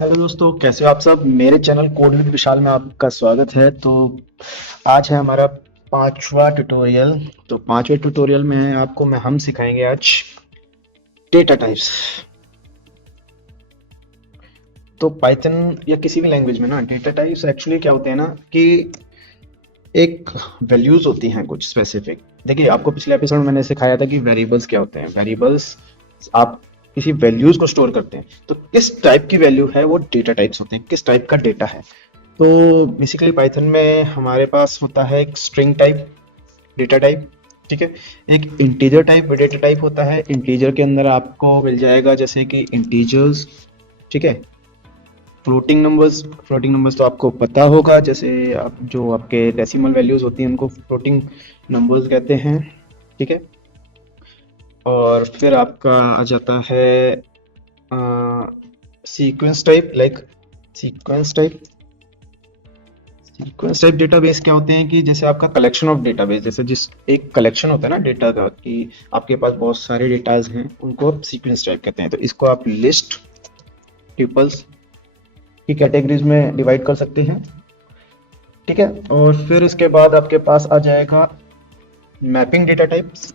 Hello दोस्तों, कैसे हो आप सब। मेरे चैनल कोड विद विशाल में आपका स्वागत है। तो आज है हमारा पांचवा ट्यूटोरियल। तो पांचवे ट्यूटोरियल में आपको हम सिखाएंगे आज डेटा टाइप्स। तो पाइथन या किसी भी लैंग्वेज में ना डेटा टाइप्स एक्चुअली क्या होते हैं ना कि एक वैल्यूज होती हैं कुछ स्पेसिफिक। देखिए, आपको पिछले एपिसोड में मैंने सिखाया था कि वेरिएबल्स क्या होते हैं। वेरिएबल्स आप किसी वैल्यूज को स्टोर करते हैं, तो किस टाइप की वैल्यू है वो डेटा टाइप्स होते हैं, किस टाइप का डेटा है। तो बेसिकली पाइथन में हमारे पास होता है एक स्ट्रिंग टाइप डेटा टाइप, ठीक है। एक इंटीजर टाइप डेटा टाइप होता है। इंटीजर के अंदर आपको मिल जाएगा जैसे कि इंटीजर्स, ठीक है। फ्लोटिंग नंबर्स तो आपको पता होगा, जैसे आप जो आपके डेसिमल वैल्यूज होती हैं उनको फ्लोटिंग नंबर्स कहते हैं, ठीक है। और फिर आपका आ जाता है sequence type, like sequence type sequence type database क्या होते हैं कि जैसे आपका कलेक्शन ऑफ डेटाबेस, जैसे जिस एक कलेक्शन होता है ना डेटा का, कि आपके पास बहुत सारे डेटाज हैं, उनको आप सीक्वेंस टाइप कहते हैं। तो इसको आप लिस्ट, ट्यूपल्स की कैटेगरीज में डिवाइड कर सकते हैं, ठीक है। और फिर इसके बाद आपके पास आ जाएगा मैपिंग डेटा टाइप्स।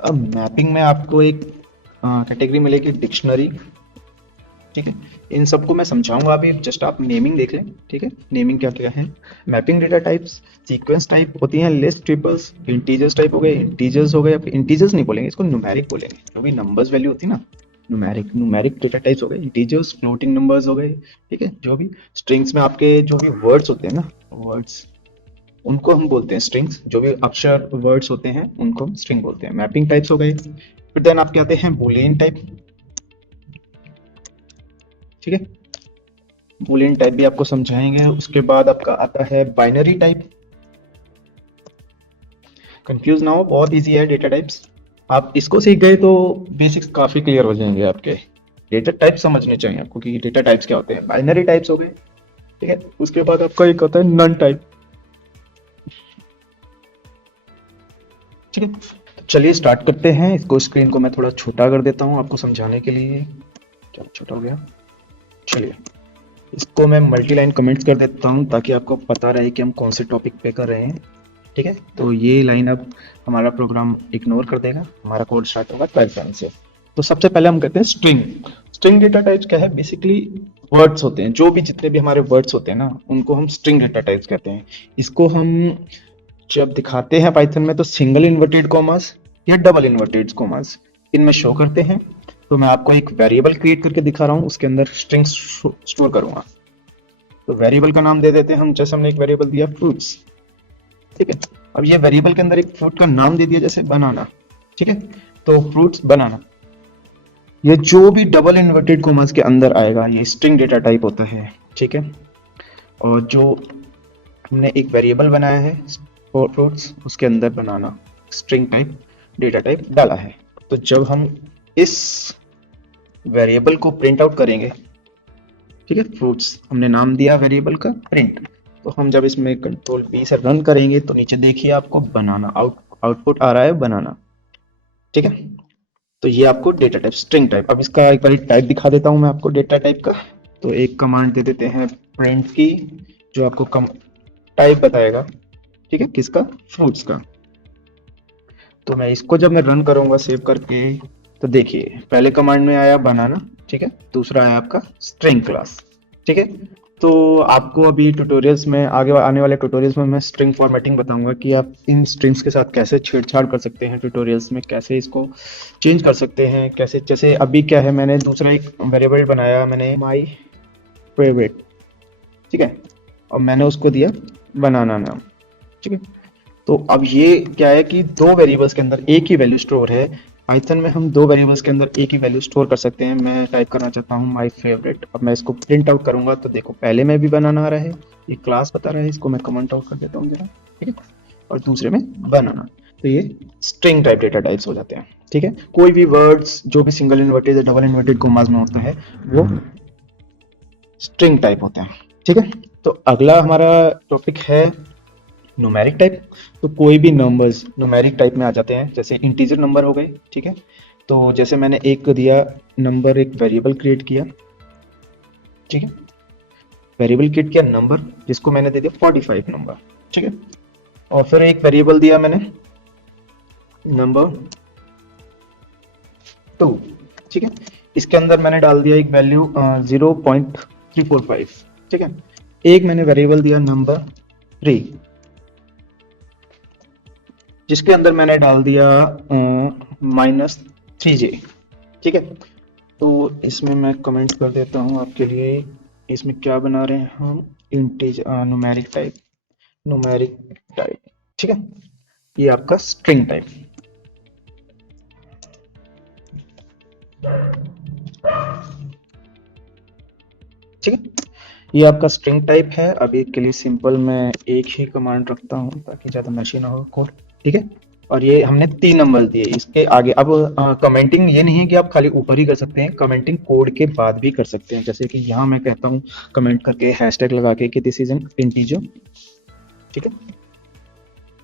अब मैपिंग में आपको एक कैटेगरी मिलेगी डिक्शनरी, ठीक है। इन सबको मैं समझाऊंगा अभी, जस्ट आप नेमिंग देख लें, ठीक है। नेमिंग क्या क्या है। Mapping data types, sequence type होती हैं लिस्ट, ट्रिपल्स, इंटीजर्स टाइप हो गए, इंटीजर्स हो गए। इंटीजर्स नहीं बोलेंगे इसको, न्यूमेरिक बोलेंगे, जो भी नंबर्स वैल्यू होती है ना, न्यूमेरिक डेटा टाइप्स हो गए। इंटीजर्स, फ्लोटिंग नंबर्स हो गए, ठीक है। जो भी स्ट्रिंग्स में आपके जो भी वर्ड्स होते हैं ना, वर्ड्स, उनको हम बोलते हैं स्ट्रिंग्स। जो भी अक्षर वर्ड्स होते हैं उनको हम स्ट्रिंग बोलते हैं। मैपिंग टाइप्स हो गए। फिर देन आपके आते हैं बूलियन टाइप, ठीक है। बूलियन टाइप भी आपको समझाएंगे। उसके बाद आपका आता है बाइनरी टाइप। कंफ्यूज ना हो, बहुत इजी है डेटा टाइप्स। आप इसको सीख गए तो बेसिक्स काफी क्लियर हो जाएंगे आपके। डेटा टाइप समझने चाहिए आपको कि डेटा टाइप्स क्या होते हैं। बाइनरी टाइप्स हो गए, ठीक है। उसके बाद आपका एक होता है नन टाइप, ठीक है। तो चलिए स्टार्ट करते हैं। इसको स्क्रीन को मैं थोड़ा छोटा कर देता हूँ आपको समझाने के लिए। क्या छोटा हो गया, चलिए। इसको मैं मल्टी लाइन कमेंट्स कर देता हूँ ताकि आपको पता रहे कि हम कौन से टॉपिक पे कर रहे हैं, ठीक है। तो ये लाइन अब हमारा प्रोग्राम इग्नोर कर देगा। हमारा कोड स्टार्ट होगा 12 लाइन से। तो सबसे पहले हम कहते हैं स्ट्रिंग। स्ट्रिंग डेटा टाइप्स क्या है, बेसिकली वर्ड्स होते हैं। जो भी जितने भी हमारे वर्ड्स होते हैं ना, उनको हम स्ट्रिंग डेटा टाइप्स कहते हैं। इसको हम जब दिखाते हैं पाइथन में तो सिंगल इन्वर्टेड कॉमास या डबल इन्वर्टेड कॉमास इनमें शो करते हैं। तो मैं आपको एक वेरिएबल क्रिएट करके दिखा रहा हूँ, उसके अंदर स्ट्रिंग्स स्टोर करूंगा। तो वेरिएबल का नाम दे देते हैं हम, जैसे हमने एक वेरिएबल दिया फ्रूट्स, ठीक है। अब ये वेरिएबल के अंदर एक फ्रूट का नाम दे दिया जैसे बनाना, ठीक है। तो फ्रूट्स बनाना, ये जो भी डबल इन्वर्टेड कॉमास के अंदर आएगा ये स्ट्रिंग डेटा टाइप होता है, ठीक है। और जो हमने एक वेरिएबल बनाया है फॉर फ्रूट्स, उसके अंदर बनाना स्ट्रिंग टाइप डेटा टाइप डाला है। तो जब हम इस वेरिएबल को प्रिंट आउट करेंगे, ठीक है, फ्रूट्स हमने नाम दिया वेरिएबल का प्रिंट। तो हम जब इसमें कंट्रोल पी से रन करेंगे तो नीचे देखिए आपको बनाना आउटपुट आ रहा है, बनाना, ठीक है। तो ये आपको डेटा टाइप स्ट्रिंग टाइप। अब इसका एक बार टाइप दिखा देता हूं मैं आपको डेटा टाइप का। तो एक कमांड दे देते हैं प्रिंट की, जो आपको टाइप बताएगा, ठीक है, किसका, फ्रूट्स का। तो मैं इसको जब मैं रन करूंगा सेव करके, तो देखिए पहले कमांड में आया बनाना, ठीक है। दूसरा आया आपका स्ट्रिंग क्लास, ठीक है। तो आपको अभी ट्यूटोरियल्स में, आगे आने वाले ट्यूटोरियल्स में मैं स्ट्रिंग फॉर्मेटिंग बताऊंगा कि आप इन स्ट्रिंग्स के साथ कैसे छेड़छाड़ कर सकते हैं। ट्यूटोरियल्स में कैसे इसको चेंज कर सकते हैं, कैसे, जैसे अभी क्या है, मैंने दूसरा एक वेरिएबल बनाया, मैंने माई फेवरेट, ठीक है। और मैंने उसको दिया बनाना नाम, ठीक है। तो अब ये क्या है कि दो वेरिएबल्स के अंदर एक ही वैल्यू स्टोर है। पाइथन में हम दो वेरिएबल्स के अंदर एक ही वैल्यू स्टोर कर सकते हैं। मैं टाइप करना चाहता हूँ माय फेवरेट। अब मैं इसको प्रिंट आउट करूंगा तो देखो पहले में भी बनाना आ रहा है, ये क्लास बता रहा है, इसको मैं कमेंट आउट कर देता हूँ जरा, ठीक है। और दूसरे में बनाना। तो ये स्ट्रिंग टाइप डेटा टाइप्स हो जाते हैं, ठीक है। कोई भी वर्ड्स जो भी सिंगल इन्वर्टेड या डबल इन्वर्टेड कोमास में होता है वो स्ट्रिंग टाइप होते हैं, ठीक है। तो अगला हमारा टॉपिक है न्यूमेरिक टाइप। तो कोई भी नंबर्स न्यूमेरिक टाइप में आ जाते हैं, जैसे इंटीजर नंबर हो गए, ठीक है। तो जैसे मैंने एक दिया नंबर, एक वेरिएबल क्रिएट किया, ठीक है। वेरिएबल क्रिएट किया नंबर, जिसको मैंने दे दिया 45 नंबर, ठीक है। और फिर एक वेरिएबल दिया मैंने नंबर 2, ठीक है। इसके अंदर मैंने डाल दिया एक वैल्यू 0.345, ठीक है। एक मैंने वेरिएबल दिया नंबर 3, जिसके अंदर मैंने डाल दिया -3j, ठीक है। तो इसमें मैं कमेंट कर देता हूँ आपके लिए, इसमें क्या बना रहे हैं हम, integer numeric type, numeric type, ठीक है। ये आपका स्ट्रिंग टाइप, ठीक है। ये आपका स्ट्रिंग टाइप है। अभी के लिए सिंपल मैं एक ही कमांड रखता हूँ ताकि ज़्यादा मैशी ना हो कोड, ठीक है। और ये हमने 3 नंबर दिए, इसके आगे अब कमेंटिंग ये नहीं है कि आप खाली ऊपर ही कर सकते हैं, कमेंटिंग कोड के बाद भी कर सकते हैं। जैसे कि यहाँ मैं कहता हूँ कमेंट करके हैशटैग लगा के कि दिस इज एन इंटीजर, ठीक है।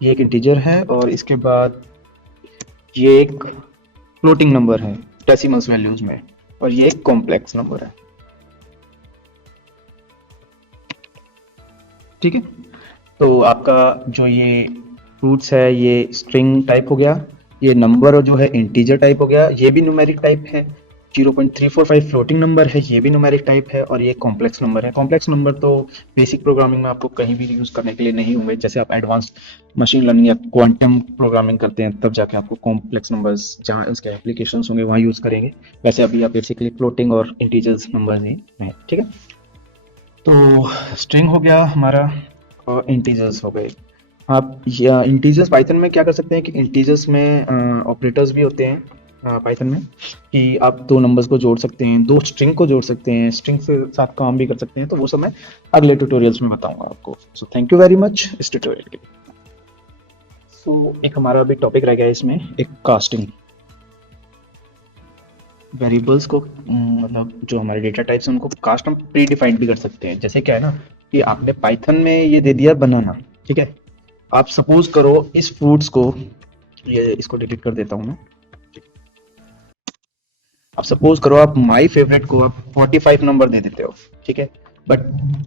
ये एक इंटीजर है और इसके बाद ये एक फ्लोटिंग नंबर है डेसिमल्स वैल्यूज में, और ये एक कॉम्प्लेक्स नंबर है, ठीक है। तो आपका जो ये फ्रूट्स है ये स्ट्रिंग टाइप हो गया, ये नंबर जो है इंटीजर टाइप हो गया, ये भी न्यूमेरिक टाइप है। 0.345 फ्लोटिंग नंबर है, ये भी न्यूमेरिक टाइप है। और ये कॉम्प्लेक्स नंबर है। कॉम्प्लेक्स नंबर तो बेसिक प्रोग्रामिंग में आपको कहीं भी यूज करने के लिए नहीं होंगे, जैसे आप एडवांस मशीन लर्निंग या क्वांटम प्रोग्रामिंग करते हैं तब जाके आपको कॉम्प्लेक्स नंबर्स जहाँ उसके एप्लीकेशन होंगे वहाँ यूज करेंगे। वैसे अभी आप बेसिकली फ्लोटिंग और इंटीजर्स नंबर ही हैं, ठीक है। तो स्ट्रिंग हो गया हमारा और इंटीजर्स हो गए। आप इंटीजर्स पाइथन में क्या कर सकते हैं कि इंटीजर्स में ऑपरेटर्स भी होते हैं पाइथन में, कि आप दो नंबर्स को जोड़ सकते हैं, दो स्ट्रिंग को जोड़ सकते हैं, स्ट्रिंग से साथ काम भी कर सकते हैं। तो वो सब मैं अगले ट्यूटोरियल्स में बताऊंगा आपको। So thank you very much इस ट्यूटोरियल के लिए। सो एक हमारा अभी टॉपिक रह गया है इसमें, एक कास्टिंग। वेरिएबल्स को मतलब जो हमारे डेटा टाइप्स हैं उनको कास्ट हम प्री डिफाइंड भी कर सकते हैं। जैसे क्या है ना कि आपने पाइथन में ये दे दिया बनाना, ठीक है। आप सपोज करो इस फ्रूट्स को, ये इसको डिलीट कर देता हूं मैं। आप सपोज करो आप माय फेवरेट को आप 45 नंबर दे देते हो, ठीक है। बट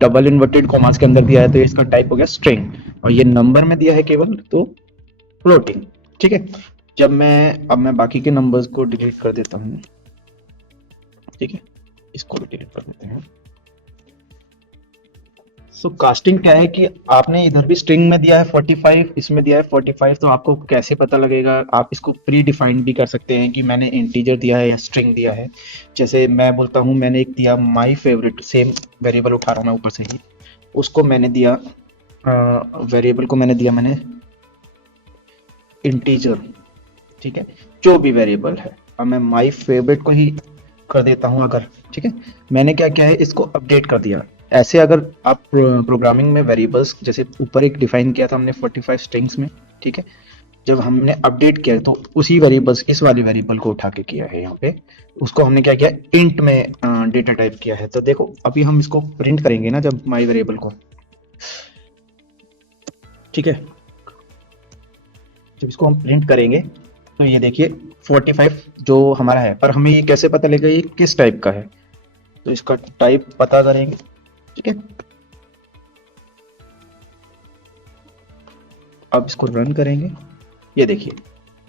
डबल इन्वर्टेड कॉमास के अंदर दिया है तो इसका टाइप हो गया स्ट्रिंग, और ये नंबर में दिया है केवल तो फ्लोटिंग, ठीक है। अब मैं बाकी के नंबर्स को डिलीट कर देता हूँ, ठीक है। इसको भी डिलीट कर देते हैं। सो कास्टिंग क्या है कि आपने इधर भी स्ट्रिंग में दिया है 45, इसमें दिया है 45, तो आपको कैसे पता लगेगा। आप इसको प्री डिफाइंड भी कर सकते हैं कि मैंने इंटीजर दिया है या स्ट्रिंग दिया है। जैसे मैं बोलता हूँ मैंने एक दिया माय फेवरेट, सेम वेरिएबल उठा रहा हूँ मैं ऊपर से ही, उसको मैंने दिया वेरिएबल को मैंने इंटीजर, ठीक है। जो भी वेरिएबल है, अब मैं माय फेवरेट को ही कर देता हूं अगर, ठीक है। मैंने क्या किया है इसको अपडेट कर दिया। ऐसे अगर आप प्रोग्रामिंग में वेरिएबल्स जैसे ऊपर एक डिफाइन किया था हमने 45 स्ट्रिंग्स में, ठीक है। जब हमने अपडेट किया तो उसी वेरिएबल्स इस वाली वेरिएबल को उठा के किया है यहाँ पे, उसको हमने क्या किया इंट में डेटा टाइप किया है। तो देखो अभी हम इसको प्रिंट करेंगे ना जब माई वेरिएबल को, ठीक है। जब इसको हम प्रिंट करेंगे तो ये देखिए 45 जो हमारा है, पर हमें ये कैसे पता लगेगा ये किस टाइप का है, तो इसका टाइप पता करेंगे, ठीक है। अब इसको रन करेंगे, ये देखिए।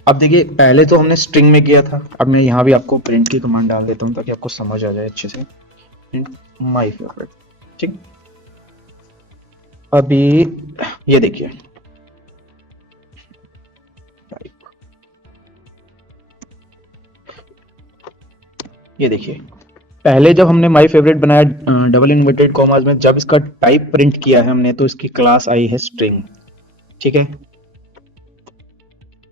अब देखिए पहले तो हमने स्ट्रिंग में किया था, अब मैं यहाँ भी आपको प्रिंट की कमांड डाल देता हूँ ताकि आपको समझ आ जाए अच्छे से। प्रिंट माय फेवरेट, ठीक। अभी ये देखिए ये देखिए पहले जब हमने माय फेवरेट बनाया डबल इन्वर्टेड कॉमास में, जब इसका टाइप प्रिंट किया है हमने तो इसकी क्लास आई है स्ट्रिंग, ठीक है।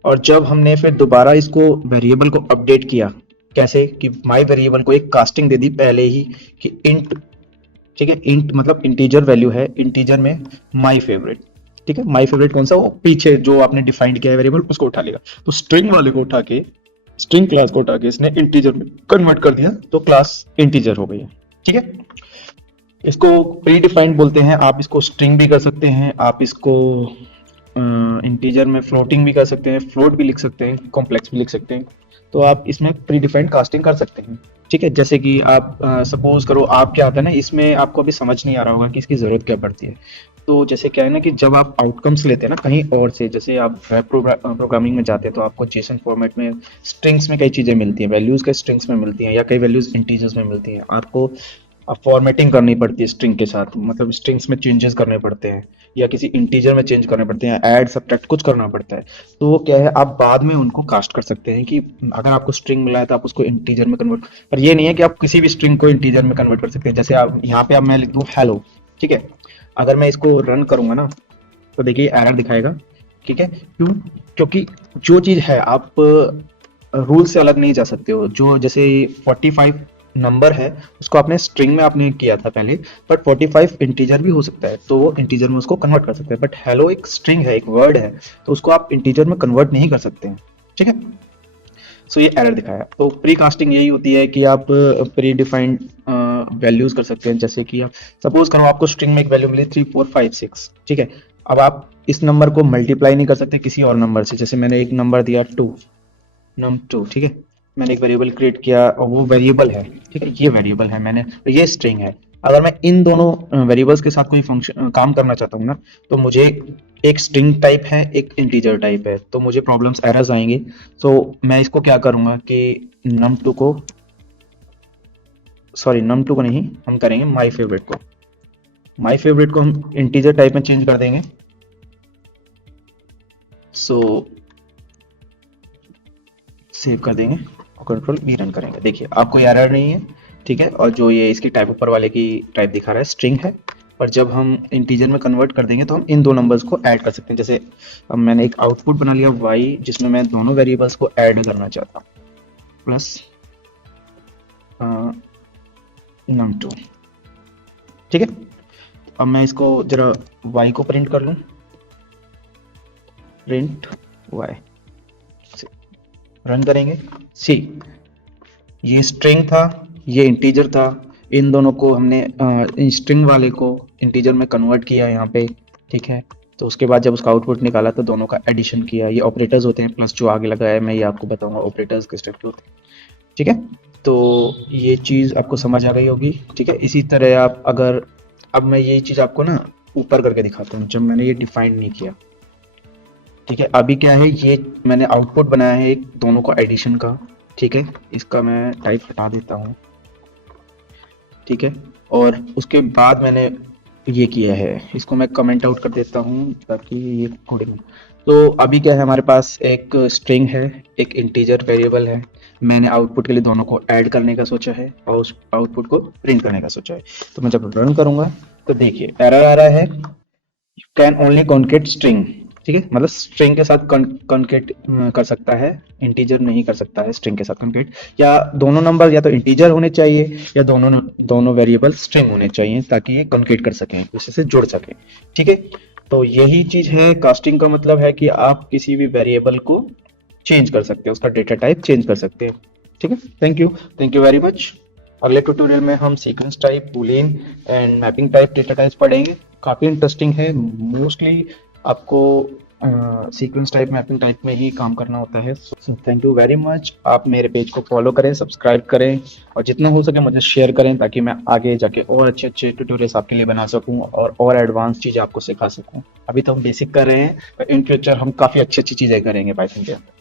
और जब हमने फिर दोबारा इसको वेरिएबल को अपडेट किया, कैसे कि माय वेरिएबल को एक कास्टिंग दे दी पहले ही कि इंट, ठीक है। इंट मतलब इंटीजर वैल्यू है, इंटीजर में माय फेवरेट, ठीक है। माय फेवरेट कौन सा, वो पीछे जो आपने डिफाइंड किया है वेरिएबल उसको उठा लेगा। तो स्ट्रिंग वाले को उठा के, स्ट्रिंग क्लास को उठा के इसने इंटीजर में कन्वर्ट कर दिया तो क्लास इंटीजर हो गई है, ठीक है। इसको प्री डिफाइंड बोलते हैं। आप इसको स्ट्रिंग भी कर सकते हैं, आप इसको इंटीजर में फ्लोटिंग भी कर सकते हैं, फ्लोट भी लिख सकते हैं, कॉम्प्लेक्स भी लिख सकते हैं। तो आप इसमें प्री डिफाइंड कास्टिंग कर सकते हैं। ठीक है, जैसे कि आप सपोज करो, आप क्या आता है ना, इसमें आपको अभी समझ नहीं आ रहा होगा कि इसकी ज़रूरत क्या पड़ती है। तो जैसे क्या है ना कि जब आप आउटकम्स लेते हैं ना कहीं और से, जैसे आप वेब प्रोग्रामिंग में जाते हैं तो आपको जेसन फॉर्मेट में स्ट्रिंग्स में कई चीज़ें मिलती हैं, वैल्यूज़ के स्ट्रिंग्स में मिलती हैं, या कई वैल्यूज़ इंटीजर्स में मिलती हैं। आपको फॉर्मेटिंग करनी पड़ती है स्ट्रिंग के साथ, मतलब स्ट्रिंग्स में चेंजेस करने पड़ते हैं, या किसी इंटीजर में चेंज करने पड़ते हैं, ऐड सब्ट्रैक्ट कुछ करना पड़ता है। तो वो क्या है, आप बाद में उनको कास्ट कर सकते हैं कि अगर आपको स्ट्रिंग मिला है तो आप उसको इंटीजर में कन्वर्ट, पर ये नहीं है कि आप किसी भी स्ट्रिंग को इंटीजर में कन्वर्ट कर सकते हैं। जैसे आप यहाँ पे, अब मैं लिख दूँ हेलो, ठीक है, अगर मैं इसको रन करूंगा ना तो देखिए एरर दिखाएगा। ठीक है, क्यों? क्योंकि जो चीज़ है आप रूल से अलग नहीं जा सकते हो। जो जैसे 45 नंबर है, उसको आपने स्ट्रिंग में आपने किया था पहले, बट 45 इंटीजर भी हो सकता है, तो वो इंटीजर में उसको कन्वर्ट कर सकते हैं। बट हेलो एक स्ट्रिंग है, एक वर्ड है, तो उसको आप इंटीजर में कन्वर्ट नहीं कर सकते हैं। ठीक है, सो ये एरर दिखाया। तो प्री कास्टिंग यही होती है कि आप प्री डिफाइंड वैल्यूज कर सकते हैं। जैसे कि आप सपोज करो आपको स्ट्रिंग में एक वैल्यू मिली 3456, ठीक है, अब आप इस नंबर को मल्टीप्लाई नहीं कर सकते किसी और नंबर से। जैसे मैंने एक नंबर दिया 2, num2, ठीक है, मैंने एक वेरिएबल क्रिएट किया और वो वेरिएबल है, ठीक है, ये वेरिएबल है, मैंने तो ये स्ट्रिंग है। अगर मैं इन दोनों वेरिएबल्स के साथ कोई फंक्शन काम करना चाहता हूँ ना, तो मुझे एक स्ट्रिंग टाइप है, एक इंटीजर टाइप है, तो मुझे प्रॉब्लम्स एरर्स आएंगे। तो मैं इसको क्या करूँगा कि num2 को, सॉरी num2 को नहीं, हम करेंगे माई फेवरेट को, माई फेवरेट को हम इंटीजर टाइप में चेंज कर देंगे। सो सेव कर देंगे और कंट्रोल वी रन करेंगे। देखिए आपको एरर नहीं है, ठीक है, और जो ये इसकी टाइप ऊपर वाले की टाइप दिखा रहा है स्ट्रिंग है, पर जब हम इंटीजर में कन्वर्ट कर देंगे तो हम इन दो नंबर्स को ऐड कर सकते हैं। जैसे अब मैंने एक आउटपुट बना लिया y, जिसमें मैं दोनों वेरिएबल्स को ऐड करना चाहता हूँ, प्लस num2, ठीक है। अब मैं इसको जरा y को प्रिंट कर लूँ, प्रिंट y, रन करेंगे। सी, ये स्ट्रिंग था, ये इंटीजर था, इन दोनों को हमने स्ट्रिंग वाले को इंटीजर में कन्वर्ट किया यहाँ पे, ठीक है। तो उसके बाद जब उसका आउटपुट निकाला तो दोनों का एडिशन किया। ये ऑपरेटर्स होते हैं, प्लस जो आगे लगा है मैं ये आपको बताऊंगा ऑपरेटर्स किस टाइप के होते हैं, ठीक है। तो ये चीज़ आपको समझ आ गई होगी, ठीक है। इसी तरह आप अगर, अब मैं ये चीज़ आपको ना ऊपर करके दिखाता हूँ जब मैंने ये डिफाइन नहीं किया, ठीक है। अभी क्या है, ये मैंने आउटपुट बनाया है एक दोनों का एडिशन का, ठीक है। इसका मैं टाइप हटा देता हूँ, ठीक है, और उसके बाद मैंने ये किया है, इसको मैं कमेंट आउट कर देता हूँ ताकि ये कोडिंग। तो अभी क्या है, हमारे पास एक स्ट्रिंग है, एक इंटीजर वेरिएबल है, मैंने आउटपुट के लिए दोनों को ऐड करने का सोचा है और उस आउटपुट को प्रिंट करने का सोचा है। तो मैं जब रन करूंगा तो देखिए एरर आ रहा है, कैन ओनली कॉन्केट स्ट्रिंग, ठीक है, मतलब स्ट्रिंग के साथ कॉन्केट कर सकता है, इंटीजर नहीं कर सकता है स्ट्रिंग के साथ कॉन्केट। या दोनों नंबर या तो इंटीजर होने चाहिए या दोनों वेरिएबल स्ट्रिंग होने चाहिए ताकि ये कॉन्केट कर सकें, उसी से जुड़ सकें, ठीक है। तो यही चीज है कास्टिंग का, मतलब है कि आप किसी भी वेरिएबल को चेंज कर सकते हैं, उसका डेटा टाइप चेंज कर सकते हैं, ठीक है। Thank you very much. अगले ट्यूटोरियल में हम sequence type, Boolean and mapping type data types पढ़ेंगे। काफ़ी इंटरेस्टिंग है, मोस्टली आपको सीक्वेंस टाइप, मैपिंग टाइप में ही काम करना होता है। Thank you very much. आप मेरे पेज को फॉलो करें, सब्सक्राइब करें और जितना हो सके मुझे शेयर करें ताकि मैं आगे जाके और अच्छे अच्छे ट्यूटोरियल्स आपके लिए बना सकूं और एडवांस चीज़ें आपको सिखा सकूं। अभी तो हम बेसिक कर रहे हैं, इन फ्यूचर हम काफ़ी अच्छी अच्छी चीज़ें करेंगे पाइथन के अंदर।